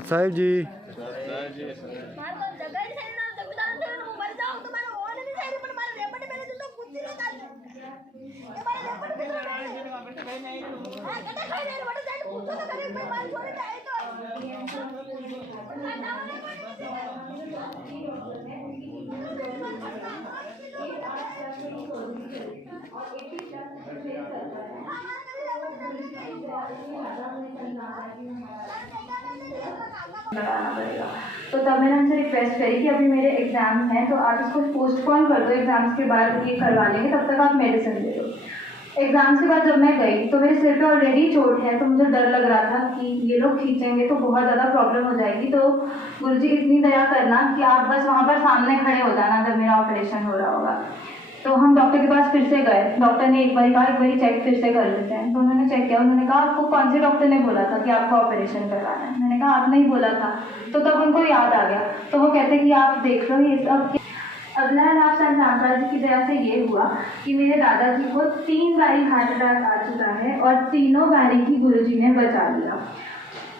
साहिब जी तो तब मैंने उनसे रिक्वेस्ट करी कि अभी मेरे एग्जाम हैं तो आप इसको पोस्टपोन कर दो, एग्जाम्स के बाद ये करवा लेंगे, तब तक आप मेडिसिन दे दो। एग्जाम्स के बाद जब मैं गई तो मेरे सिर पे ऑलरेडी चोट है, तो मुझे डर लग रहा था कि ये लोग खींचेंगे तो बहुत ज़्यादा प्रॉब्लम हो जाएगी। तो गुरुजी इतनी दया करना कि आप बस वहाँ पर सामने खड़े हो जाना जब मेरा ऑपरेशन हो रहा होगा। तो हम डॉक्टर के पास फिर से गए। डॉक्टर ने एक बार कहा एक बार चेक फिर से कर लेते हैं। तो उन्होंने चेक किया। उन्होंने कहा आपको कौन से डॉक्टर ने बोला था कि आपको ऑपरेशन करवाना है? मैंने कहा आपने ही बोला था। तो तब उनको याद आ गया। तो वो कहते कि आप देख लो ये सब। अगला लाभ संत जी की दया से ये हुआ कि मेरे दादाजी को 3 बारी हार्ट अटैक आ चुका है और तीनों बारी ही गुरुजी ने बचा लिया।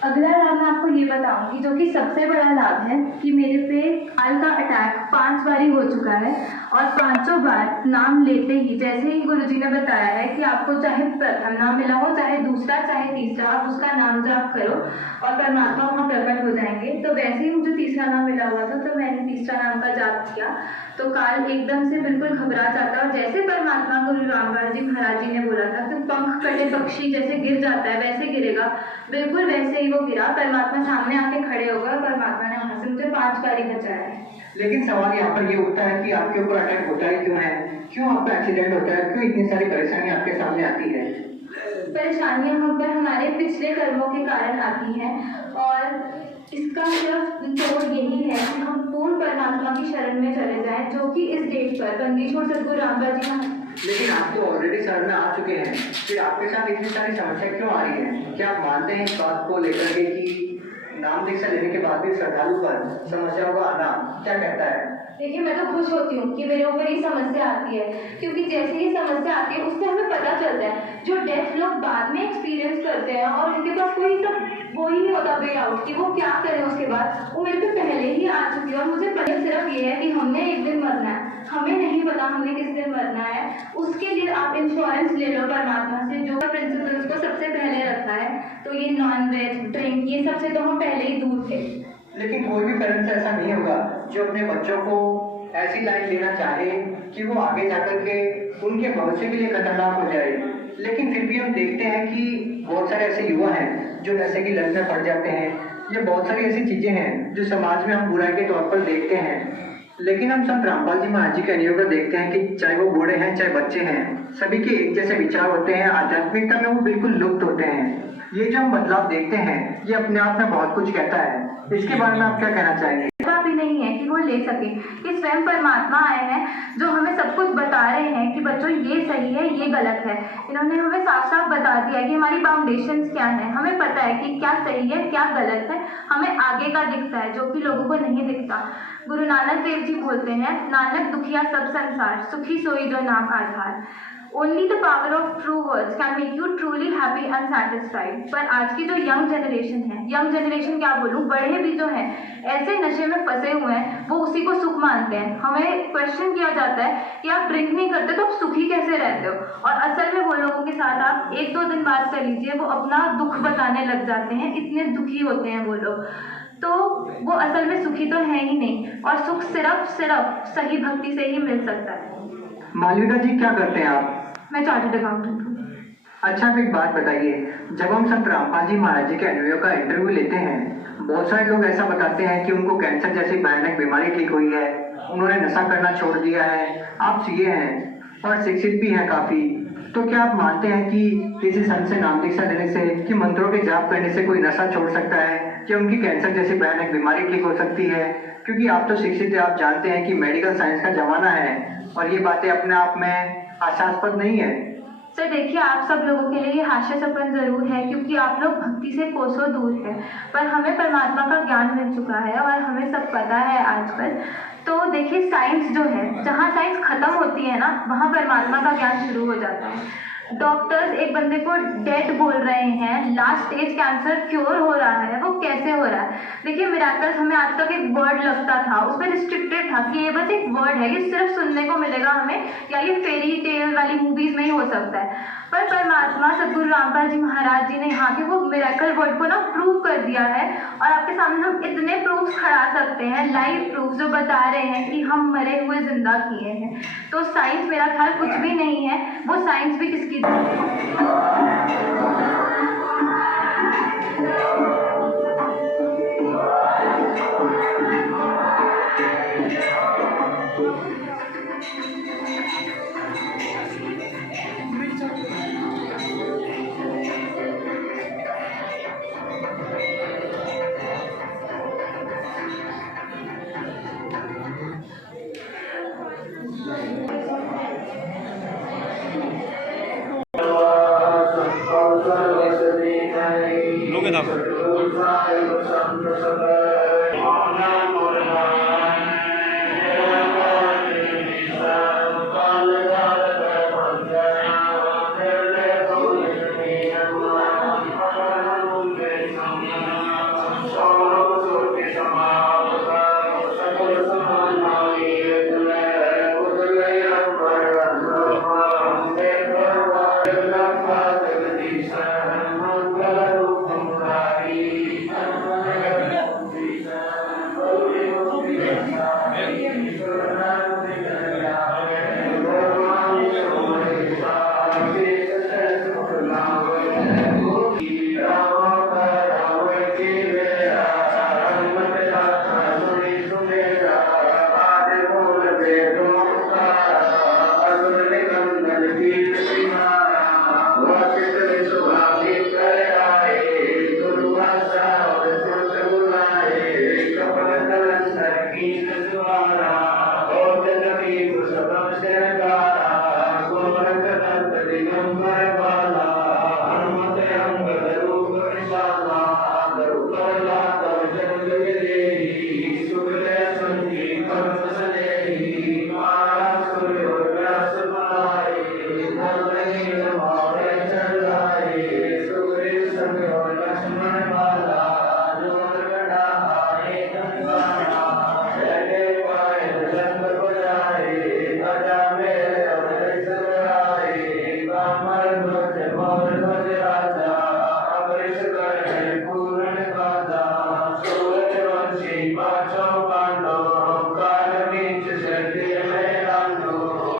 अगला लाभ मैं आपको ये बताऊंगी जो कि सबसे बड़ा लाभ है कि मेरे पे काल का अटैक 5 बारी हो चुका है और 5 बार नाम लेते ही जैसे ही गुरुजी ने बताया है कि आपको चाहे प्रथम नाम मिला हो, चाहे दूसरा, चाहे तीसरा, आप उसका नाम जाप करो और परमात्मा वहाँ प्रकट हो जाएंगे। तो वैसे ही मुझे तीसरा नाम मिला हुआ था तो मैंने तीसरा नाम का जाप किया तो काल एकदम से बिल्कुल घबरा जाता और जैसे परमात्मा गुरु रामपाल जी महाराज जी ने बोला था कि पंख कटे पक्षी जैसे गिर जाता है वैसे गिरेगा, बिल्कुल वैसे ही वो गिरा। परमात्मा सामने आके खड़े हो गए और परमात्मा ने वहां से मुझे 5 बारी बचाया है। लेकिन सवाल यहाँ पर ये उठता है कि आपके ऊपर अटैक होता है क्यों है, क्यों आपका एक्सीडेंट होता है, क्यों इतनी सारी परेशानियां आपके सामने आती है? परेशानियां हम पर हमारे पिछले कर्मों के कारण आती हैं और इसका सिर्फ तोड़ यही है कि हम पूर्ण परमात्मा की शरण में चले जाएं जो कि इस डेट पर बंदीछोड़ सदगुरु रामपाल जी महाराज। लेकिन आप तो ऑलरेडी शरण में आ चुके हैं, फिर आपके साथ इतनी सारी समस्या क्यों आ रही है? क्या आप मानते हैं इस बात को लेकर के कि नाम दीक्षा लेने के बाद भी श्रद्धालु पर समस्याओं का आना क्या कहता है? देखिए मैं तो खुश होती हूँ कि मेरे ऊपर ये समस्या आती है, क्योंकि जैसे ये समस्या आती है उससे हमें पता चलता है जो डेफ लोग बाद में एक्सपीरियंस करते हैं और उनके पास कोई सब वो ही नहीं होता वे आउट कि वो क्या करें उसके बाद, वो मेरे पे पहले ही आ चुकी है। और मुझे पता सिर्फ ये है कि हमने एक दिन मरना है, हमें नहीं पता हमने किस दिन मरना है। उसके लिए आप इंश्योरेंस ले लो परमात्मा से, जो प्रिंसिपल्स को सबसे पहले रखा है। तो ये नॉन वेज ड्रिंक ये सबसे तो हम पहले ही दूर थे। लेकिन कोई भी पेरेंट्स ऐसा नहीं होगा जो अपने बच्चों को ऐसी लाइन देना चाहे कि वो आगे जाकर के उनके भविष्य के लिए खतरनाक हो जाए। लेकिन फिर भी हम देखते हैं कि बहुत सारे ऐसे युवा हैं जो नशे की लत में पड़ जाते हैं। ये बहुत सारी ऐसी चीजें हैं जो समाज में हम बुराई के तौर पर देखते हैं। लेकिन हम संत रामपाल जी महाराज जी के अनुयोग को देखते हैं कि चाहे वो बूढ़े हैं चाहे बच्चे हैं, सभी के एक जैसे विचार होते हैं। आध्यात्मिकता में वो बिल्कुल लुप्त होते हैं। ये जो हम बदलाव देखते हैं ये अपने आप में बहुत कुछ कहता है। इसके बारे में आप क्या कहना चाहेंगे? भी नहीं है कि वो ले सके, कि स्वयं परमात्मा आए हैं जो हमें सब कुछ बता रहे हैं कि बच्चों ये सही है ये गलत है। इन्होंने हमें साफ साफ बता दिया कि हमारी फाउंडेशंस क्या है, हमें पता है कि क्या सही है क्या गलत है, हमें आगे का दिखता है जो कि लोगों को नहीं दिखता। गुरु नानक देव जी बोलते हैं, नानक दुखिया सब संसार, सुखी सोई जो नाम आधार। Only the power of true words can make you truly happy and satisfied। पर आज की जो यंग जनरेशन है, यंग जनरेशन क्या बोलूँ, बड़े भी जो हैं ऐसे नशे में फंसे हुए हैं, वो उसी को सुख मानते हैं। हमें क्वेश्चन किया जाता है कि आप ड्रिंक नहीं करते तो आप सुखी कैसे रहते हो, और असल में वो लोगों के साथ आप 1-2 दिन बात कर लीजिए, वो अपना दुख बताने लग जाते हैं, इतने दुखी होते हैं वो लोग। तो वो असल में सुखी तो है ही नहीं, और सुख सिर्फ सही भक्ति से ही मिल सकता है। मालविका जी क्या करते हैं आप? मैं चार्टर्ड अकाउंटेंट हूँ। अच्छा, आप एक बात बताइए, जब हम संत रामपाल जी महाराज जी के अनुयायियों का इंटरव्यू लेते हैं, बहुत सारे लोग ऐसा बताते हैं कि उनको कैंसर जैसी भयानक बीमारी ठीक हुई है, उन्होंने नशा करना छोड़ दिया है। आप सीए हैं और शिक्षित भी हैं काफी, तो क्या आप मानते हैं कि किसी संत से नाम दीक्षा देने से, कि मंत्रों के जाप करने से कोई नशा छोड़ सकता है, कि उनकी कैंसर जैसी भयानक बीमारी ठीक हो सकती है? क्योंकि आप तो शिक्षित हैं, आप जानते हैं कि मेडिकल साइंस का जमाना है और ये बातें अपने आप में हास्यास्पद नहीं है। सर देखिए, आप सब लोगों के लिए ये हास्यास्पद जरूर है क्योंकि आप लोग भक्ति से कोसों दूर हैं, पर हमें परमात्मा का ज्ञान मिल चुका है और हमें सब पता है आजकल। तो देखिए, साइंस जो है, जहाँ साइंस खत्म होती है ना, वहाँ परमात्मा का ज्ञान शुरू हो जाता है। डॉक्टर्स एक बंदे को डेड बोल रहे हैं, लास्ट स्टेज कैंसर क्योर हो रहा है, वो कैसे हो रहा है? देखिए मिराकल्स हमें आज तक एक वर्ड लगता था, उसमें रिस्ट्रिक्टेड था कि ये बस एक वर्ड है, ये सिर्फ सुनने को मिलेगा हमें, या ये फेरी टेल वाली मूवीज में ही हो सकता है। पर परमात्मा सदगुरु रामपाल जी महाराज जी ने यहाँ के वो मिरेकल वर्ड को ना प्रूव कर दिया है, और आपके सामने हम इतने प्रूफ्स खड़ा सकते हैं, लाइव प्रूफ जो बता रहे हैं कि हम मरे हुए जिंदा किए हैं। तो साइंस मेरा ख्याल कुछ भी नहीं है, वो साइंस भी किसकी